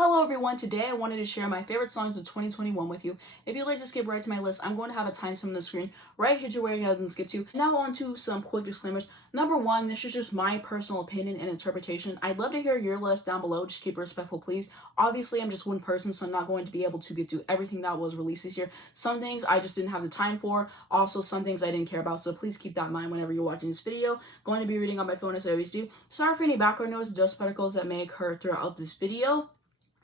Hello everyone, today I wanted to share my favorite songs of 2021 with you. If you'd like to skip right to my list, I'm going to have a timestamp on the screen right here to where you guys can skip to. Now on to some quick disclaimers. Number one, this is just my personal opinion and interpretation. I'd love to hear your list down below, just keep it respectful please. Obviously I'm just one person, so I'm not going to be able to get to everything that was released this year. Some things I just didn't have the time for, also some things I didn't care about, so please keep that in mind whenever you're watching this video. Going to be reading on my phone as I always do. Sorry for any background noise, dust particles that may occur throughout this video.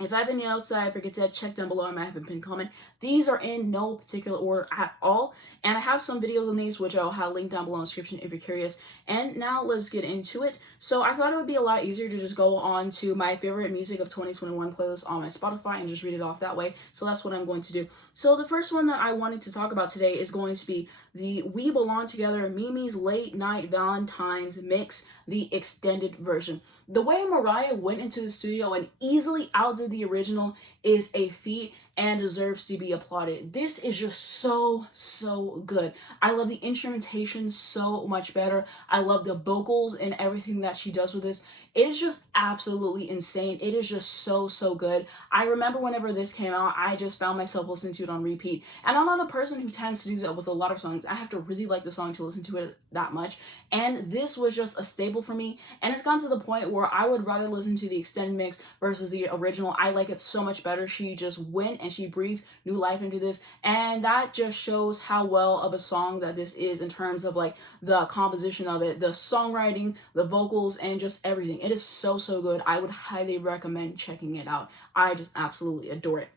If I have any notes that I forget to check down below, I might have a pinned comment. These are in no particular order at all. And I have some videos on these, which I'll have linked down below in the description if you're curious. And now let's get into it. So I thought it would be a lot easier to just go on to my favorite music of 2021 playlist on my Spotify and just read it off that way. So that's what I'm going to do. So the first one that I wanted to talk about today is going to be the We Belong Together Mimi's Late Night Valentine's Mix, the extended version. The way Mariah went into the studio and easily outdid the original is a feat and deserves to be applauded. This is just so good. I love the instrumentation so much better. I love the vocals and everything that she does with this. It is just absolutely insane. It is just so good. I remember whenever this came out, I just found myself listening to it on repeat. And I'm not a person who tends to do that with a lot of songs. I have to really like the song to listen to it that much. And this was just a staple for me. And it's gone to the point where I would rather listen to the extended mix versus the original. I like it so much better. She just went and she breathed new life into this. And that just shows how well of a song that this is in terms of like the composition of it, the songwriting, the vocals, and just everything. It is so good. I would highly recommend checking it out. I just absolutely adore it.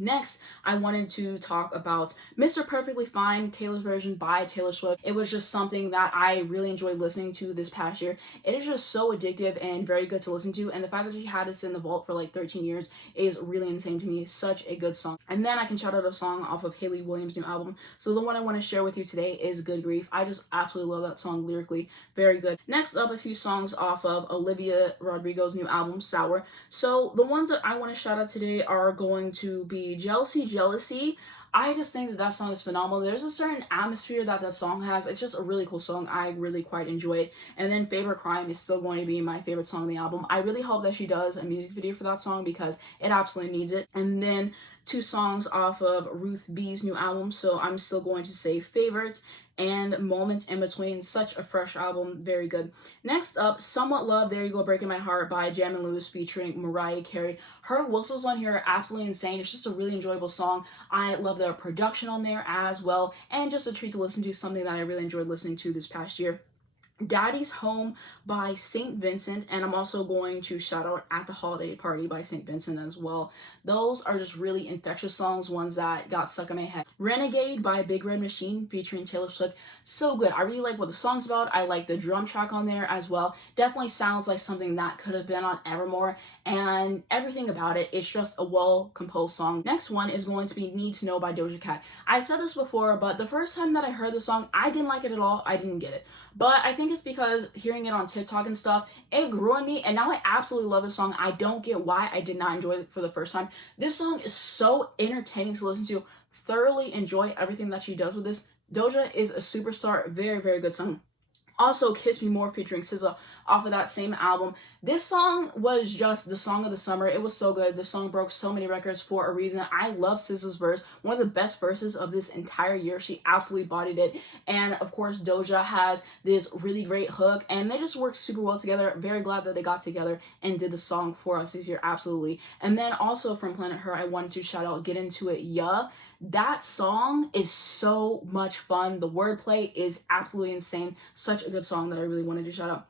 Next, I wanted to talk about Mr. Perfectly Fine, Taylor's version by Taylor Swift. It was just something that I really enjoyed listening to this past year. It is just so addictive and very good to listen to, and the fact that she had this in the vault for like 13 years is really insane to me. Such a good song. And then I can shout out a song off of Hayley Williams' new album. So the one I want to share with you today is Good Grief. I just absolutely love that song lyrically. Very good. Next up, a few songs off of Olivia Rodrigo's new album, Sour. So the ones that I want to shout out today are going to be Jealousy. I just think that song is phenomenal. There's a certain atmosphere that song has. It's just a really cool song. I really quite enjoy it. And then Favorite Crime is still going to be my favorite song on the album. I really hope that she does a music video for that song because it absolutely needs it. And then two songs off of Ruth B's new album. So I'm still going to say Favorite and Moments in Between. Such a fresh album. Very good. Next up, Somewhat Love, There You Go Breaking My Heart by Jam and Lewis featuring Mariah Carey. Her whistles on here are absolutely insane. It's just a really enjoyable song. I love the production on there as well, and just a treat to listen to, something that I really enjoyed listening to this past year. Daddy's Home by St. Vincent, and I'm also going to shout out At the Holiday Party by St. Vincent as well. Those are just really infectious songs, ones that got stuck in my head. Renegade by Big Red Machine featuring Taylor Swift. So good. I really like what the song's about. I like the drum track on there as well. Definitely sounds like something that could have been on Evermore, and everything about it. It's just a well-composed song. Next one is going to be Need to Know by Doja Cat. I said this before, but the first time that I heard the song, I didn't like it at all. I didn't get it. But I think it's because hearing it on TikTok and stuff, it grew on me, and now I absolutely love this song. I don't get why I did not enjoy it for the first time. This song is so entertaining to listen to. Thoroughly enjoy everything that she does with this. Doja is a superstar. Very good song. Also, Kiss Me More featuring SZA off of that same album. This song was just the song of the summer. It was so good. The song broke so many records for a reason. I love SZA's verse. One of the best verses of this entire year. She absolutely bodied it. And of course, Doja has this really great hook, and they just work super well together. Very glad that they got together and did the song for us this year. Absolutely. And then also from Planet Her, I wanted to shout out Get Into It, Yeah. That song is so much fun. The wordplay is absolutely insane. Such a good song that I really wanted to shout out.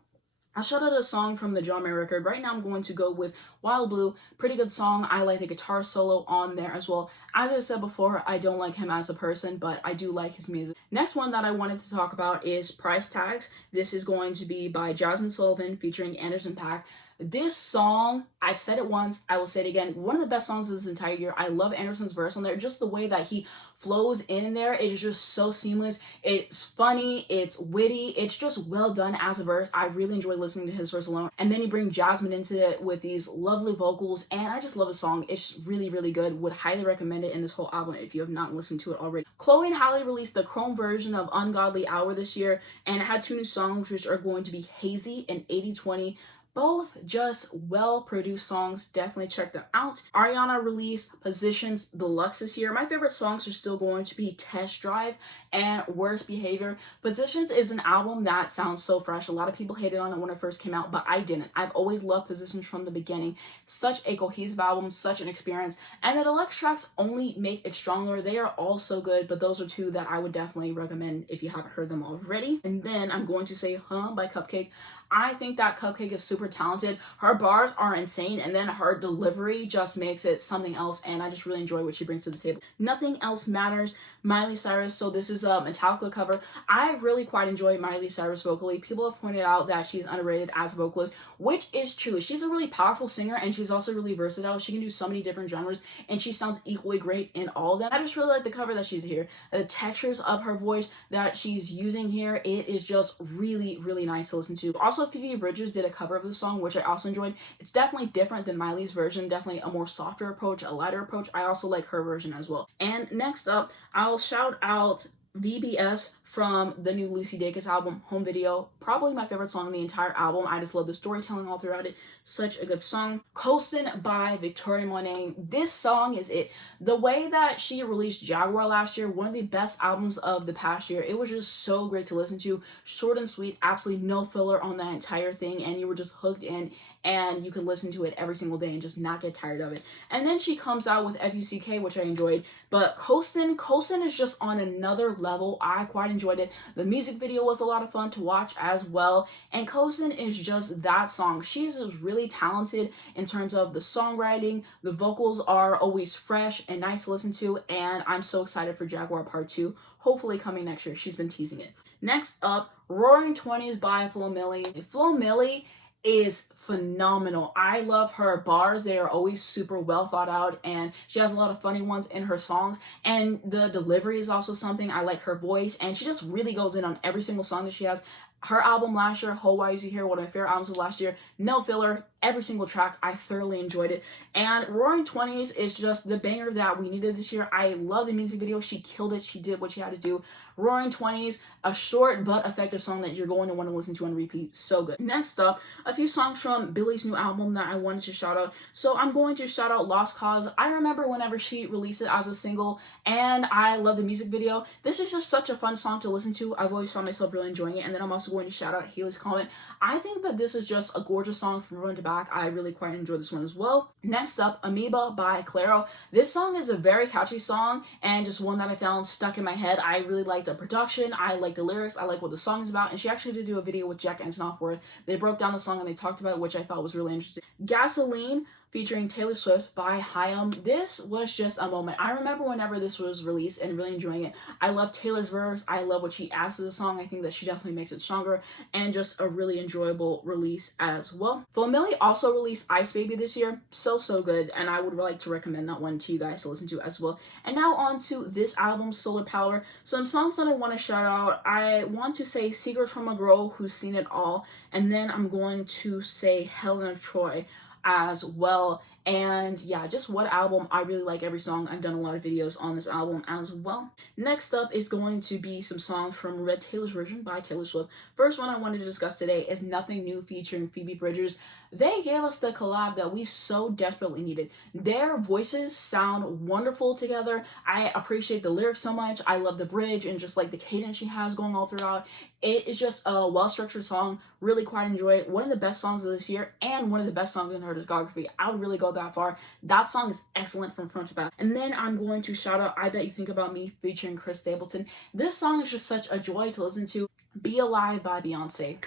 I'll shout out a song from the John Mayer record. Right now I'm going to go with Wild Blue. Pretty good song. I like the guitar solo on there as well. As I said before, I don't like him as a person, but I do like his music. Next one that I wanted to talk about is Price Tags. This is going to be by Jasmine Sullivan featuring Anderson .Paak. This song, I've said it once, I will say it again, one of the best songs of this entire year. I love Anderson's verse on there. Just the way that he flows in there, it is just so seamless. It's funny, it's witty, it's just well done as a verse. I really enjoy listening to his verse alone. And then he brings Jasmine into it with these lovely vocals, and I just love the song. It's really good. Would highly recommend it in this whole album if you have not listened to it already. Chloe and Halle released the Chrome version of Ungodly Hour this year, and it had two new songs, which are going to be Hazy and 80/20. Both just well-produced songs. Definitely check them out. Ariana released Positions Deluxe this year. My favorite songs are still going to be Test Drive and Worst Behavior. Positions is an album that sounds so fresh. A lot of people hated on it when it first came out, but I didn't. I've always loved Positions from the beginning. Such a cohesive album, such an experience. And the deluxe tracks only make it stronger. They are all so good, but those are two that I would definitely recommend if you haven't heard them already. And then I'm going to say Huh by Cupcake. I think that Cupcake is super talented. Her bars are insane, and then her delivery just makes it something else, and I just really enjoy what she brings to the table. Nothing Else Matters, Miley Cyrus. So this is a Metallica cover. I really quite enjoy Miley Cyrus vocally. People have pointed out that she's underrated as a vocalist, which is true. She's a really powerful singer, and she's also really versatile. She can do so many different genres, and she sounds equally great in all of them. I just really like the cover that she did here. The textures of her voice that she's using here, it is just really, really nice to listen to. Also, Phoebe Bridgers did a cover of the song, which I also enjoyed. It's definitely different than Miley's version, definitely a more softer approach, a lighter approach. I also like her version as well. And next up, I'll shout out VBS from the new Lucy Dacus album, Home Video. Probably my favorite song in the entire album. I just love the storytelling all throughout it. Such a good song. Coastin' by Victoria Monet. This song is it. The way that she released Jaguar last year, one of the best albums of the past year. It was just so great to listen to. Short and sweet, absolutely no filler on that entire thing, and you were just hooked in, and you could listen to it every single day and just not get tired of it. And then she comes out with FUCK, which I enjoyed. But Coastin' is just on another level. I quite enjoyed it. The music video was a lot of fun to watch as well. And Coastin' is just that song. She's just really talented in terms of the songwriting. The vocals are always fresh and nice to listen to. And I'm so excited for Jaguar Part 2. Hopefully coming next year. She's been teasing it. Next up, Roaring 20s by Flo Milli. Flo Milli is phenomenal. I love her bars. They are always super well thought out, and she has a lot of funny ones in her songs, and the delivery is also something. I like her voice, and she just really goes in on every single song that she has. Her album last year, Whole Why Is You Here, one of my favorite albums of last year. No filler, every single track. I thoroughly enjoyed it. And Roaring 20s is just the banger that we needed this year. I love the music video. She killed it. She did what she had to do. Roaring 20s, a short but effective song that you're going to want to listen to on repeat. So good. Next up, a few songs from Billie's new album that I wanted to shout out. So I'm going to shout out Lost Cause. I remember whenever she released it as a single, and I love the music video. This is just such a fun song to listen to. I've always found myself really enjoying it. And then I'm also going to shout out Haley's Comment. I think that this is just a gorgeous song from front to back. I really quite enjoy this one as well. Next up, Amoeba by Clairo. This song is a very catchy song and just one that I found stuck in my head. I really like the production. I like the lyrics. I like what the song is about. And she actually did do a video with Jack Antonoff where they broke down the song and they talked about it, which I thought was really interesting. Gasoline featuring Taylor Swift by Hayam. This was just a moment. I remember whenever this was released and really enjoying it. I love Taylor's verse. I love what she adds to the song. I think that she definitely makes it stronger and just a really enjoyable release as well. Flo Milli also released Ice Baby this year. So good, and I would like to recommend that one to you guys to listen to as well. And now on to this album, Solar Power. Some songs that I want to shout out. I want to say Secrets from a Girl Who's Seen It All, and then I'm going to say Helen of Troy as well. And yeah, just what album. I really like every song. I've done a lot of videos on this album as well. Next up is going to be some songs from Red Taylor's Version by Taylor Swift. First one I wanted to discuss today is Nothing New featuring Phoebe Bridgers. They gave us the collab that we so desperately needed. Their voices sound wonderful together. I appreciate the lyrics so much. I love the bridge and just like the cadence she has going all throughout. It is just a well-structured song. Really quite enjoy it. One of the best songs of this year and one of the best songs in her discography. I would really go that far. That song is excellent from front to back. And then I'm going to shout out I Bet You Think About Me featuring Chris Stapleton. This song is just such a joy to listen to. Be Alive by Beyonce.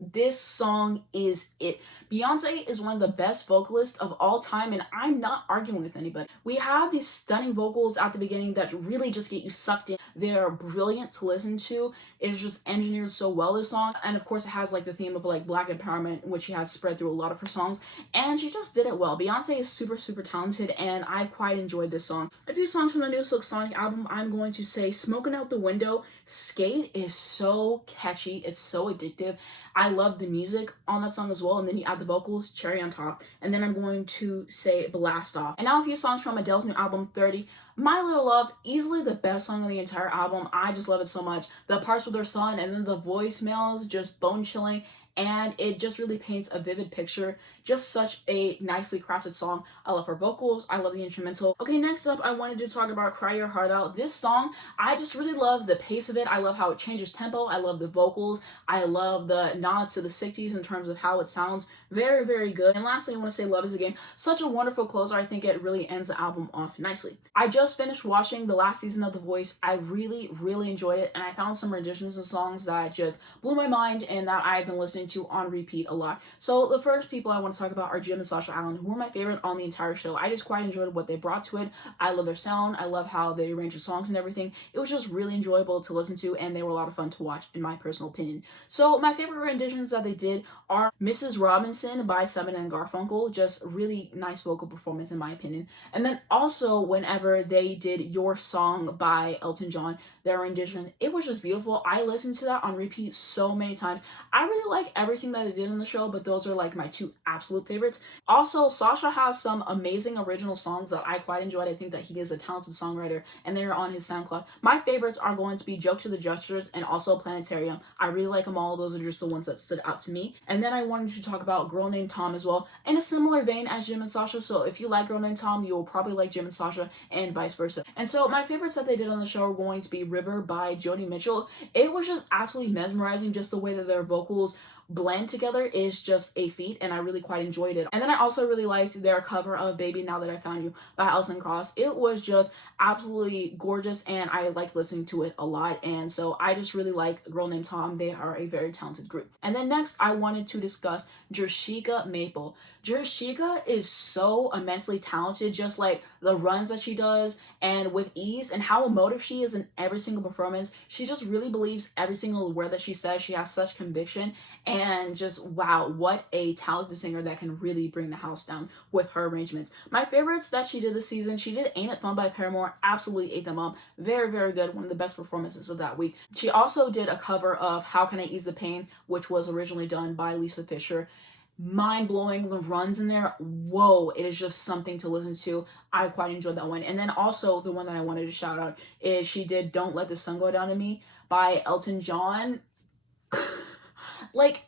This song is it. Beyonce is one of the best vocalists of all time, and I'm not arguing with anybody. We have these stunning vocals at the beginning that really just get you sucked in. They're brilliant to listen to. It is just engineered so well, this song. And of course, it has like the theme of like Black empowerment, which she has spread through a lot of her songs. And she just did it well. Beyonce is super talented, and I quite enjoyed this song. A few songs from the new Silk Sonic album, I'm going to say Smoking Out the Window. Skate is so catchy. It's so addictive. I love the music on that song as well. And then you add the vocals, cherry on top. And then I'm going to say Blast Off. And now a few songs from Adele's new album, 30. My Little Love, easily the best song on the entire album. I just love it so much. The parts with her son and then the voicemails, just bone chilling. and it just really paints a vivid picture. Just such a nicely crafted song. I love her vocals, I love the instrumental. Okay, next up I wanted to talk about Cry Your Heart Out. This song, I just really love the pace of it. I love how it changes tempo, I love the vocals, I love the nods to the 60s in terms of how it sounds. Very, very good. And lastly, I want to say Love Is a Game. Such a wonderful closer. I think it really ends the album off nicely. I just finished watching the last season of The Voice. I really, really enjoyed it, and I found some renditions and songs that just blew my mind and that I've been listening to on repeat a lot. So the first people I want to talk about are Jim and Sasha Allen, who were my favorite on the entire show. I just quite enjoyed what they brought to it. I love their sound. I love how they arrange the songs and everything. It was just really enjoyable to listen to, and they were a lot of fun to watch, in my personal opinion. So my favorite renditions that they did are Mrs. Robinson by Simon and Garfunkel. Just really nice vocal performance, in my opinion. And then also whenever they did Your Song by Elton John, their rendition, it was just beautiful. I listened to that on repeat so many times. I really like everything that they did in the show, but those are like my two absolute favorites. Also, Sasha has some amazing original songs that I quite enjoyed. I think that he is a talented songwriter, and they are on his SoundCloud. My favorites are going to be Joke to the Jesters and also Planetarium. I really like them all. Those are just the ones that stood out to me. And then I wanted to talk about Girl Named Tom as well, in a similar vein as Jim and Sasha. So if you like Girl Named Tom, you will probably like Jim and Sasha, and vice versa. And so my favorites that they did on the show are going to be River by Joni Mitchell. It was just absolutely mesmerizing. Just the way that their vocals blend together is just a feat, and I really quite enjoyed it. And then I also really liked their cover of Baby Now That I Found You by Alison Krauss. It was just absolutely gorgeous, and I liked listening to it a lot, and so I just really like Girl Named Tom. They are a very talented group. And then next I wanted to discuss Jershika Maple. Jershika is so immensely talented, just like the runs that she does, and with ease, and how emotive she is in every single performance. She just really believes every single word that she says. She has such conviction, and just wow, what a talented singer that can really bring the house down with her arrangements. My favorites that she did this season, she did Ain't It Fun by Paramore. Absolutely ate them up. Very, very good. One of the best performances of that week. She also did a cover of How Can I Ease the Pain, which was originally done by Lisa Fisher. Mind-blowing. The runs in there, whoa, it is just something to listen to. I quite enjoyed that one. And then also the one that I wanted to shout out is she did Don't Let the Sun Go Down on Me by Elton John. Like,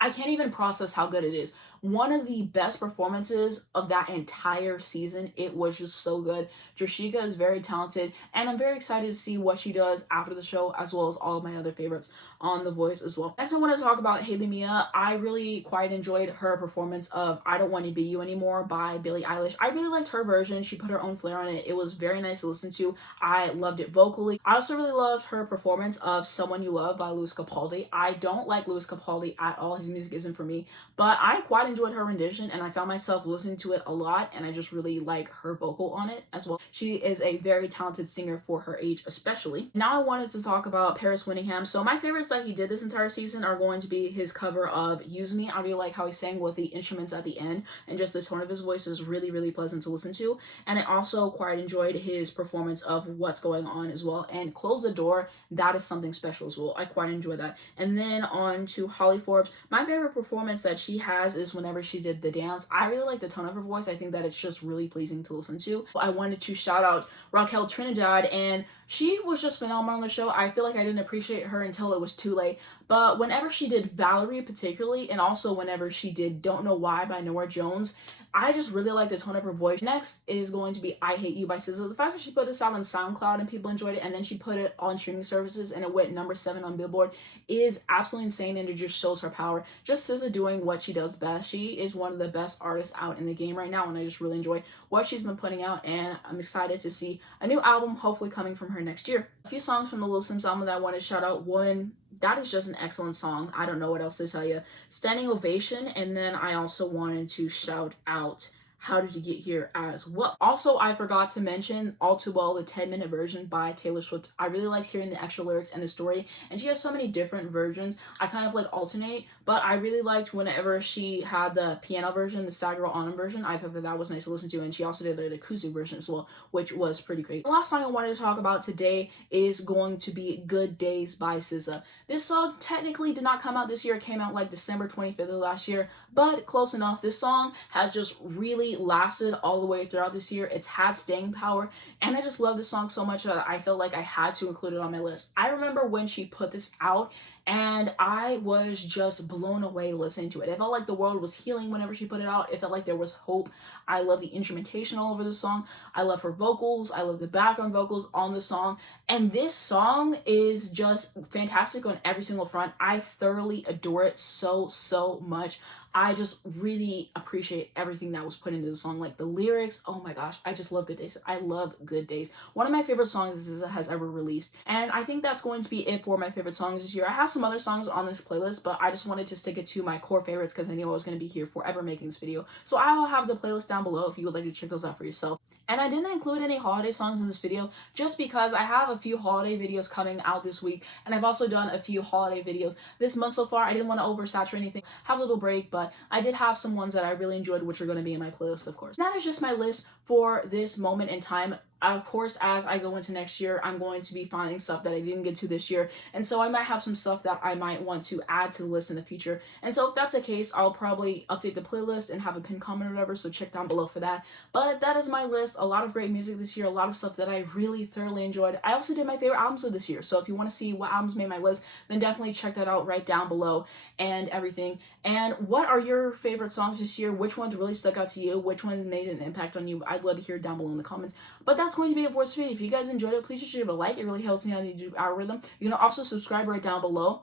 I can't even process how good it is. One of the best performances of that entire season. It was just so good. Jershika is very talented, and I'm very excited to see what she does after the show, as well as all of my other favorites on The Voice as well. Next, I want to talk about Hayley Mia. I really quite enjoyed her performance of I Don't Want to Be You Anymore by Billie Eilish. I really liked her version. She put her own flair on it. It was very nice to listen to. I loved it vocally. I also really loved her performance of Someone You Love by Lewis Capaldi. I don't like Lewis Capaldi at all. His music isn't for me, but I quite enjoyed her rendition, and I found myself listening to it a lot, and I just really like her vocal on it as well. She is a very talented singer for her age, especially. Now I wanted to talk about Paris Whittingham. So my favorites that he did this entire season are going to be his cover of Use Me. I really like how he sang with the instruments at the end, and just the tone of his voice is really, really pleasant to listen to. And I also quite enjoyed his performance of What's Going On as well, and Close the Door. That is something special as well. I quite enjoy that. And then on to Holly Forbes. My favorite performance that she has is whenever she did the dance. I really like the tone of her voice. I think that it's just really pleasing to listen to. I wanted to shout out Raquel Trinidad, and she was just phenomenal on the show. I feel like I didn't appreciate her until it was too late, but whenever she did Valerie particularly, and also whenever she did Don't Know Why by Norah Jones, I just really like the tone of her voice. Next is going to be I Hate You by SZA. The fact that she put this out on SoundCloud and people enjoyed it, and then she put it on streaming services and it went number 7 on Billboard, is absolutely insane, and it just shows her power. Just SZA doing what she does best. She is one of the best artists out in the game right now, and I just really enjoy what she's been putting out, and I'm excited to see a new album hopefully coming from her next year. A few songs from the Lil Sims album that I want to shout out. One, that is just an excellent song. I don't know what else to tell you. Standing Ovation, and then I also wanted to shout out How Did You Get Here as well. Also, I forgot to mention All Too Well, the 10-minute version by Taylor Swift. I really like hearing the extra lyrics and the story, and she has so many different versions. I kind of like alternate, but I really liked whenever she had the piano version, the Sad Girl Autumn version. I thought that that was nice to listen to, and she also did an acoustic version as well, which was pretty great. The last song I wanted to talk about today is going to be Good Days by SZA. This song technically did not come out this year. It came out like December 25th of last year, but close enough. This song has just really really lasted all the way throughout this year. It's had staying power, and I just love this song so much that I felt like I had to include it on my list. I remember when she put this out, and I was just blown away listening to it. It felt like the world was healing whenever she put it out. It felt like there was hope. I love the instrumentation all over the song. I love her vocals. I love the background vocals on the song. And this song is just fantastic on every single front. I thoroughly adore it so much. I just really appreciate everything that was put into the song. Like the lyrics, oh my gosh, I just love Good Days. I love Good Days. One of my favorite songs this has ever released. And I think that's going to be it for my favorite songs this year. I have some other songs on this playlist, but I just wanted to stick it to my core favorites because I knew I was going to be here forever making this video. So I will have the playlist down below if you would like to check those out for yourself. And I didn't include any holiday songs in this video just because I have a few holiday videos coming out this week, and I've also done a few holiday videos this month so far. I didn't want to oversaturate anything, have a little break, but I did have some ones that I really enjoyed, which are going to be in my playlist, of course. That is just my list for this moment in time. Of course, as I go into next year, I'm going to be finding stuff that I didn't get to this year, and so I might have some stuff that I might want to add to the list in the future. And so if that's the case, I'll probably update the playlist and have a pinned comment or whatever, so check down below for that. But that is my list. A lot of great music this year, a lot of stuff that I really thoroughly enjoyed. I also did my favorite albums of this year, so if you want to see what albums made my list, then definitely check that out right down below and everything. And what are your favorite songs this year? Which ones really stuck out to you? Which one made an impact on you? I'd love to hear it down below in the comments. But that's going to be it for this video. If you guys enjoyed it, please just give it a like. It really helps me on the YouTube algorithm. You can also subscribe right down below.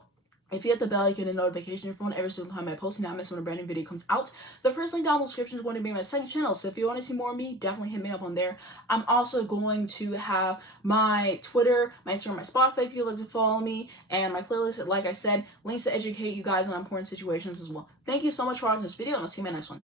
If you hit the bell, you get a notification on your phone every single time I post, and not miss when a brand new video comes out. The first link down in the description is going to be my second channel, so if you want to see more of me, definitely hit me up on there. I'm also going to have my Twitter, my Instagram, my Spotify if you'd like to follow me, and my playlist, like I said, links to educate you guys on important situations as well. Thank you so much for watching this video, and I'll see you in my next one.